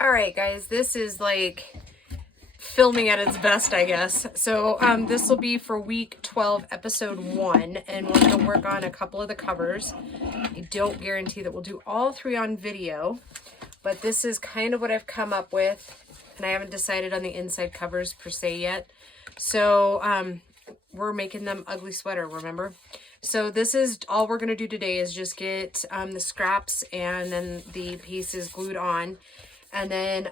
All right, guys, this is like filming at its best, I guess. So this will be for week 12, episode 1, and we're going to work on a couple of the covers. I don't guarantee that we'll do all 3 on video, but this is kind of what I've come up with, and I haven't decided on the inside covers per se yet. So we're making them ugly sweater, remember? So this is all we're going to do today is just get the scraps and then the pieces glued on. And then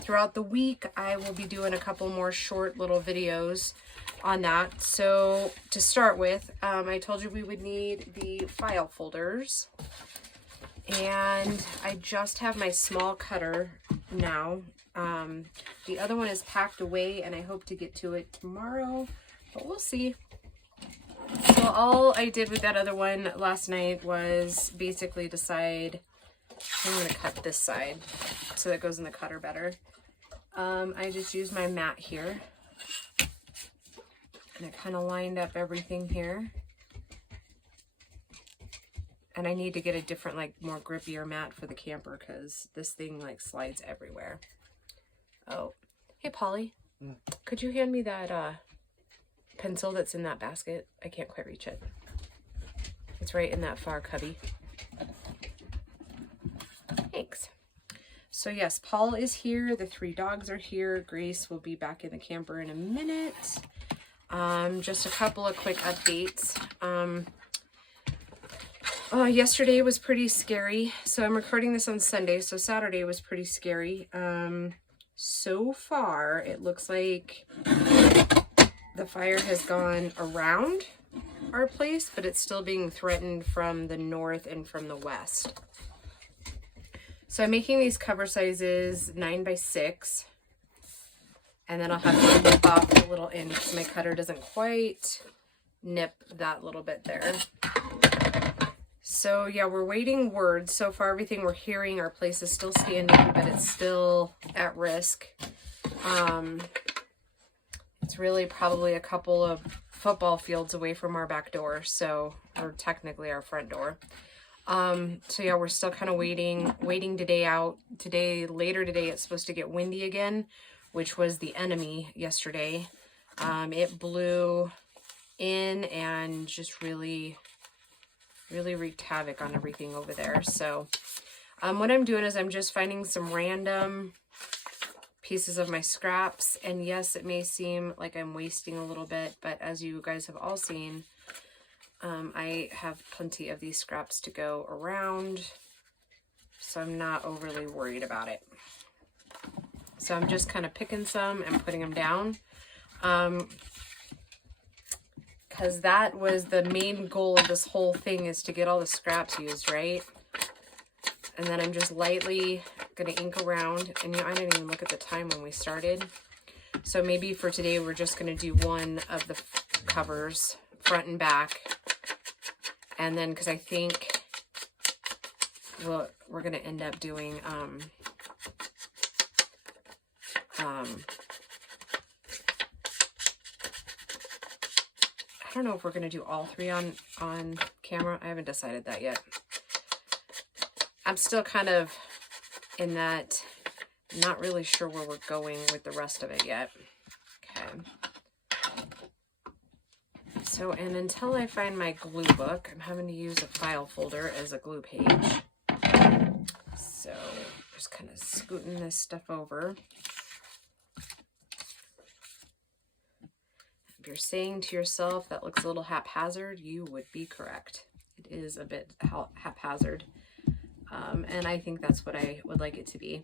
throughout the week, I will be doing a couple more short little videos on that. So to start with, I told you we would need the file folders. And I just have my small cutter now. The other one is packed away and I hope to get to it tomorrow, but we'll see. So all I did with that other one last night was basically decide, I'm going to cut this side so that goes in the cutter better. I just used my mat here and I kind of lined up everything here. And I need to get a different, like, more grippier mat for the camper because this thing, like, slides everywhere. Oh, hey, Polly, could you hand me that pencil that's in that basket? I can't quite reach it. It's right in that far cubby. Thanks. So yes, Paul is here. The 3 dogs are here. Grace will be back in the camper in a minute. Just a couple of quick updates. Yesterday was pretty scary. So I'm recording this on Sunday. So Saturday was pretty scary. So far, it looks like the fire has gone around our place, but it's still being threatened from the north and from the west. So I'm making these cover sizes 9x6, and then I'll have to nip off a little inch because my cutter doesn't quite nip that little bit there. So yeah, we're waiting word. So far, everything we're hearing, our place is still standing, but it's still at risk. It's really probably a couple of football fields away from our back door, so, or technically our front door. So yeah, we're still kind of waiting today out. Later today, it's supposed to get windy again, which was the enemy yesterday. It blew in and just really wreaked havoc on everything over there. So what I'm doing is I'm just finding some random pieces of my scraps, and yes, it may seem like I'm wasting a little bit, but as you guys have all seen, I have plenty of these scraps to go around, so I'm not overly worried about it. So I'm just kind of picking some and putting them down, because that was the main goal of this whole thing, is to get all the scraps used, right? And then I'm just lightly going to ink around, and you know, I didn't even look at the time when we started. So maybe for today, we're just going to do one of the covers, front and back. And then, because I think we're going to end up doing, I don't know if we're going to do all 3 on camera. I haven't decided that yet. I'm still kind of in that, not really sure where we're going with the rest of it yet. Okay. So, and until I find my glue book, I'm having to use a file folder as a glue page. So, just kind of scooting this stuff over. If you're saying to yourself that looks a little haphazard, you would be correct. It is a bit haphazard. And I think that's what I would like it to be.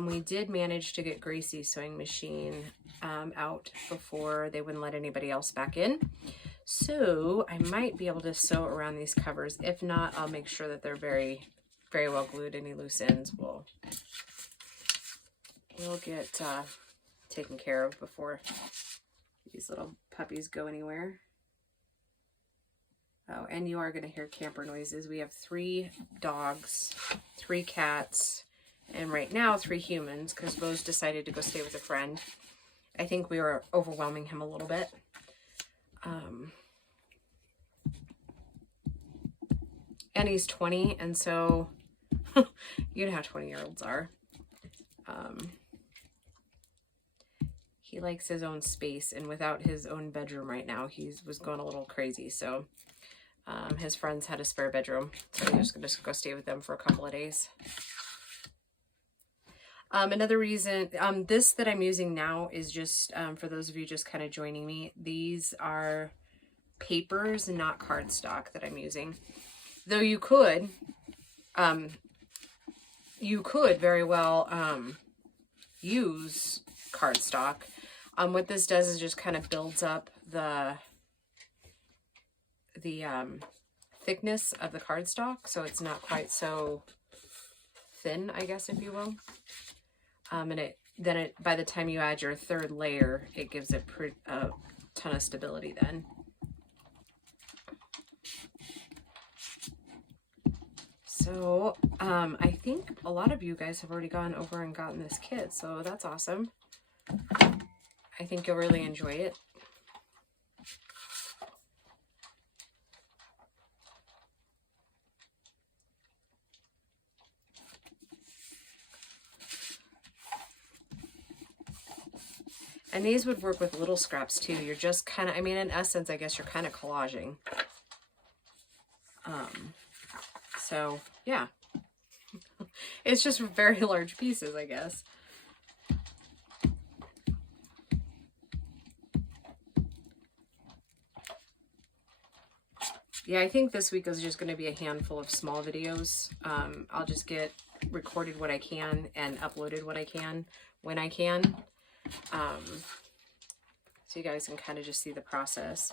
We did manage to get Gracie's sewing machine out before they wouldn't let anybody else back in. So I might be able to sew around these covers. If not, I'll make sure that they're very, very well glued. Any loose ends we'll get taken care of before these little puppies go anywhere. Oh, and you are going to hear camper noises. We have 3 dogs, 3 cats, and right now 3 humans, because Rose decided to go stay with a friend. I think we were overwhelming him a little bit. And he's 20, and so you know how 20-year-olds are. He likes his own space, and without his own bedroom right now, he was going a little crazy. So his friends had a spare bedroom, so he's just go stay with them for a couple of days. Another reason, this that I'm using now is just, for those of you just kind of joining me, these are papers and not cardstock that I'm using. Though you could very well use cardstock. What this does is just kind of builds up the thickness of the cardstock, so it's not quite so thin, I guess, if you will. And then by the time you add your third layer, it gives it a ton of stability then. So I think a lot of you guys have already gone over and gotten this kit, so that's awesome. I think you'll really enjoy it. And these would work with little scraps too. You're just kind of, I mean, in essence, I guess you're kind of collaging. So yeah, it's just very large pieces, I guess. Yeah, I think this week is just going to be a handful of small videos. I'll just get recorded what I can and uploaded what I can when I can. So you guys can kind of just see the process.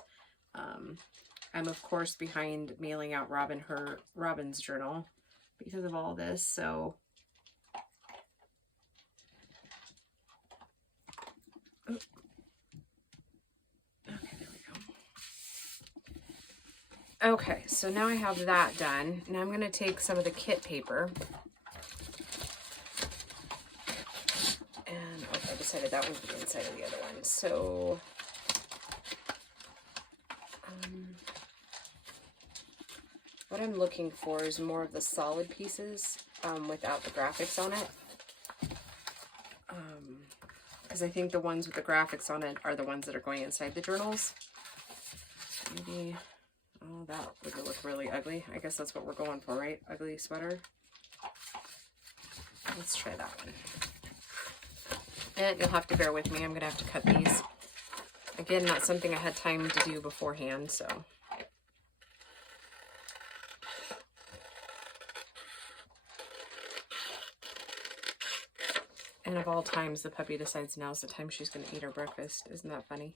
I'm of course behind mailing out Robin's journal because of all this, so okay, there we go. Okay, so now I have that done. Now I'm going to take some of the kit paper, and I decided that was the inside of the other one. So what I'm looking for is more of the solid pieces without the graphics on it. Because I think the ones with the graphics on it are the ones that are going inside the journals. Maybe, oh, that would look really ugly. I guess that's what we're going for, right? Ugly sweater. Let's try that one. And you'll have to bear with me. I'm going to have to cut these. Again, not something I had time to do beforehand, so. And of all times, the puppy decides now's the time she's going to eat her breakfast. Isn't that funny?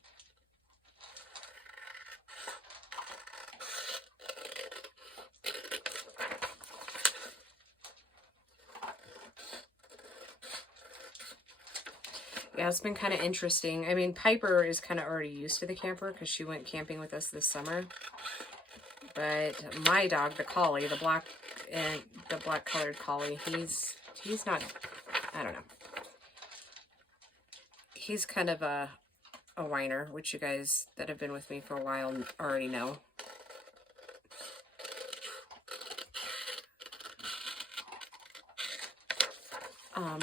Yeah, it's been kind of interesting. I mean, Piper is kind of already used to the camper because she went camping with us this summer. But my dog, the collie, the black colored collie, he's not, I don't know. He's kind of a whiner, which you guys that have been with me for a while already know.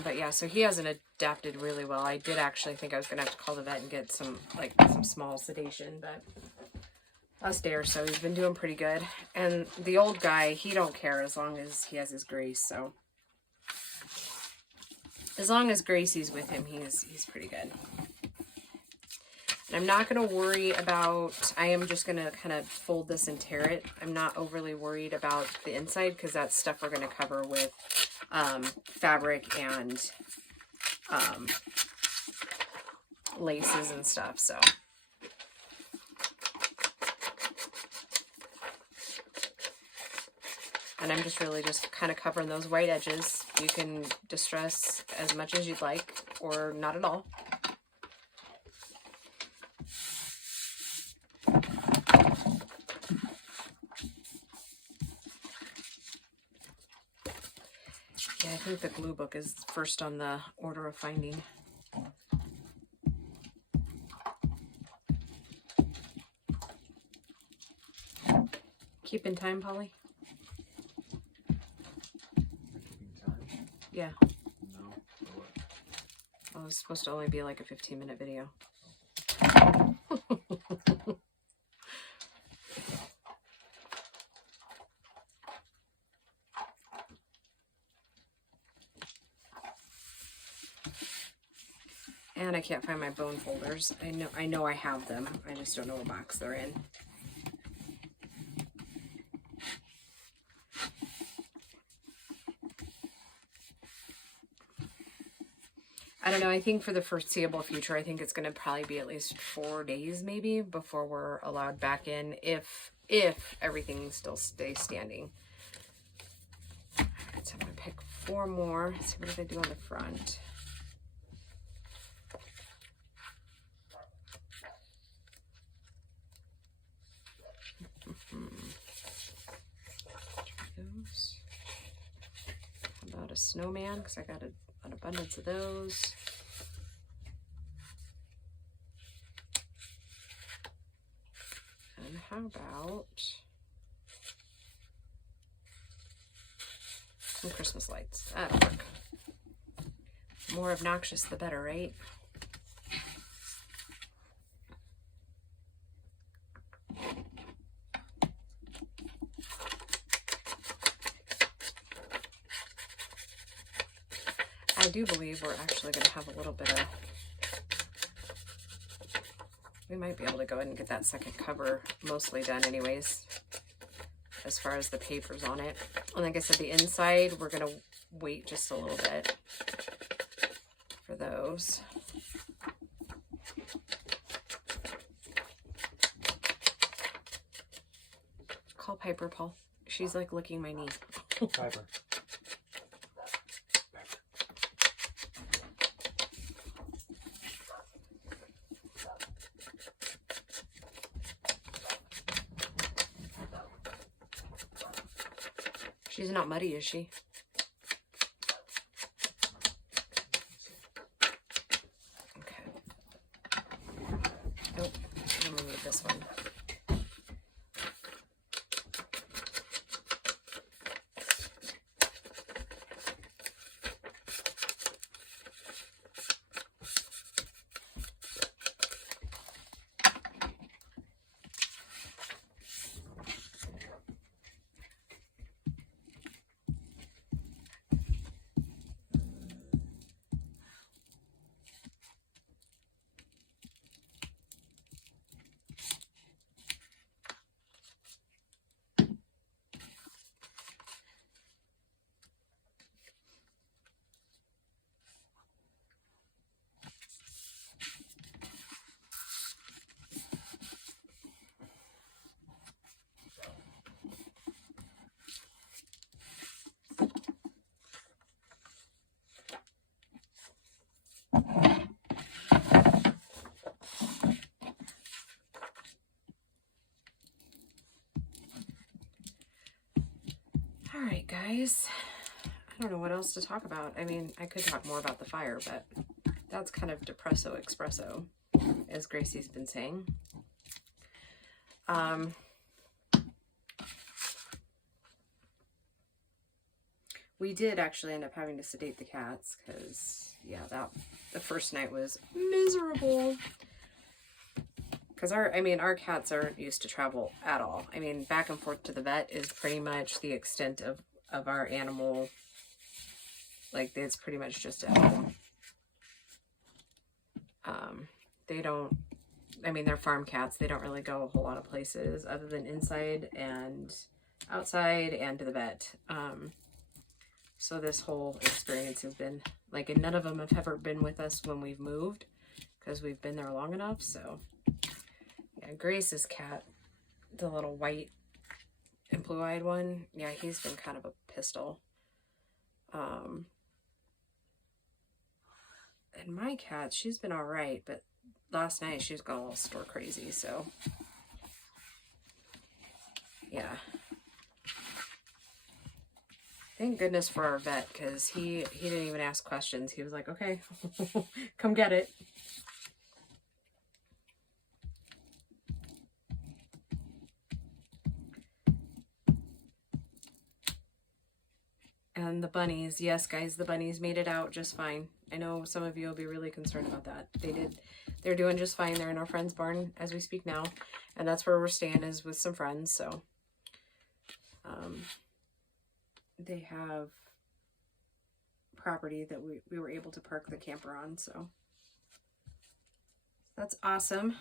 But yeah, so he hasn't adapted really well. I did actually think I was going to have to call the vet and get some small sedation, but last day or so he's been doing pretty good. And the old guy, he don't care as long as he has his Grace, so as long as Gracie's with him, he's pretty good. And I'm not going to worry about, I am just going to kind of fold this and tear it. I'm not overly worried about the inside because that's stuff we're going to cover with fabric and laces and stuff, so. And I'm just really just kind of covering those white edges. You can distress as much as you'd like or not at all. Yeah, I think the glue book is first on the order of finding. Keep in time, Polly? Keeping time? Yeah. No. Well, it was supposed to only be like a 15-minute video. And I can't find my bone folders. I know I have them. I just don't know what box they're in. I don't know. I think for the foreseeable future, I think it's going to probably be at least 4 days maybe before we're allowed back in, if everything still stays standing. All right, so I'm going to pick 4 more. Let's see, what did I do on the front? Those. How about a snowman? Because I got an abundance of those. And how about some Christmas lights? That'll work. More obnoxious the better, right? I do believe we're actually going to have a little bit of, we might be able to go ahead and get that second cover mostly done anyways, as far as the papers on it. And like I said, the inside, we're going to wait just a little bit for those. Call Piper, Paul. She's like licking my knee. Piper. She's not muddy, is she? Okay. Nope. I'm gonna need this one. All right, guys. I don't know what else to talk about. I mean, I could talk more about the fire, but that's kind of depresso espresso, as Gracie's been saying. We did actually end up having to sedate the cats because, yeah, the first night was miserable. Because our cats aren't used to travel at all. I mean, back and forth to the vet is pretty much the extent of our animal. Like, it's pretty much just at home. They don't, they're farm cats. They don't really go a whole lot of places other than inside and outside and to the vet. So this whole experience has been, like, and none of them have ever been with us when we've moved because we've been there long enough, so. Yeah, Grace's cat, the little white and blue-eyed one, yeah, he's been kind of a pistol. And my cat, she's been all right, but last night she's gone a little stir crazy, so yeah. Thank goodness for our vet, because he didn't even ask questions. He was like, okay, come get it. And the bunnies, yes guys, the bunnies made it out just fine. I know some of you will be really concerned about that. They're doing just fine. They're in our friend's barn as we speak now, and that's where we're staying, is with some friends. So they have property that we were able to park the camper on, so that's awesome.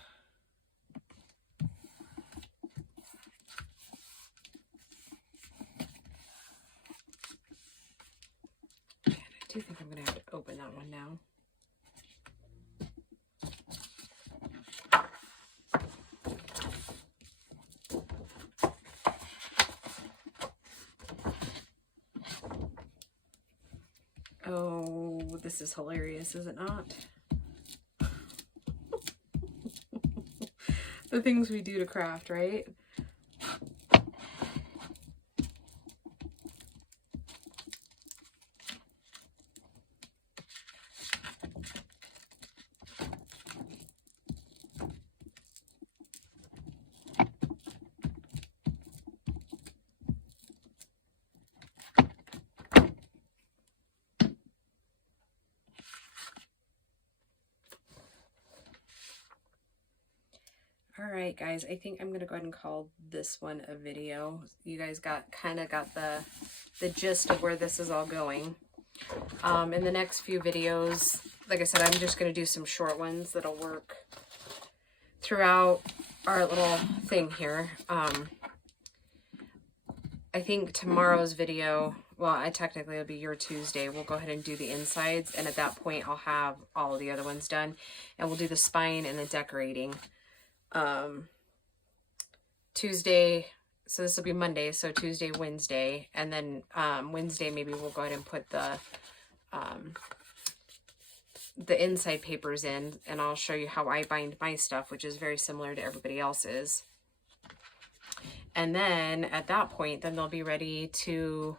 And I do think I'm gonna have to open that one now. Oh, this is hilarious, is it not? The things we do to craft, right? Alright guys, I think I'm going to go ahead and call this one a video. You guys kind of got the gist of where this is all going. In the next few videos, like I said, I'm just going to do some short ones that'll work throughout our little thing here. I think tomorrow's video, well, technically it'll be your Tuesday, we'll go ahead and do the insides, and at that point I'll have all of the other ones done, and we'll do the spine and the decorating. Tuesday, so this will be Monday, so Tuesday, Wednesday, and then Wednesday maybe we'll go ahead and put the inside papers in, and I'll show you how I bind my stuff, which is very similar to everybody else's. And then at that point, then they'll be ready to,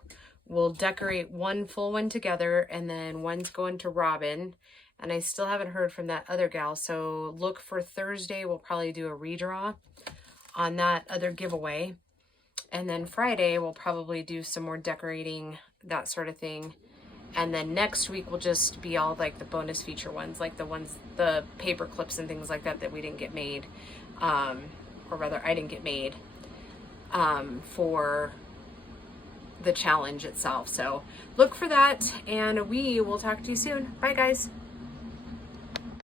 we'll decorate one full one together, and then one's going to Robin. And I still haven't heard from that other gal, so look for Thursday. We'll probably do a redraw on that other giveaway. And then Friday, we'll probably do some more decorating, that sort of thing. And then next week will just be all like the bonus feature ones, like the paper clips and things like that that we didn't get made. Or rather, I didn't get made for the challenge itself. So look for that, and we will talk to you soon. Bye, guys.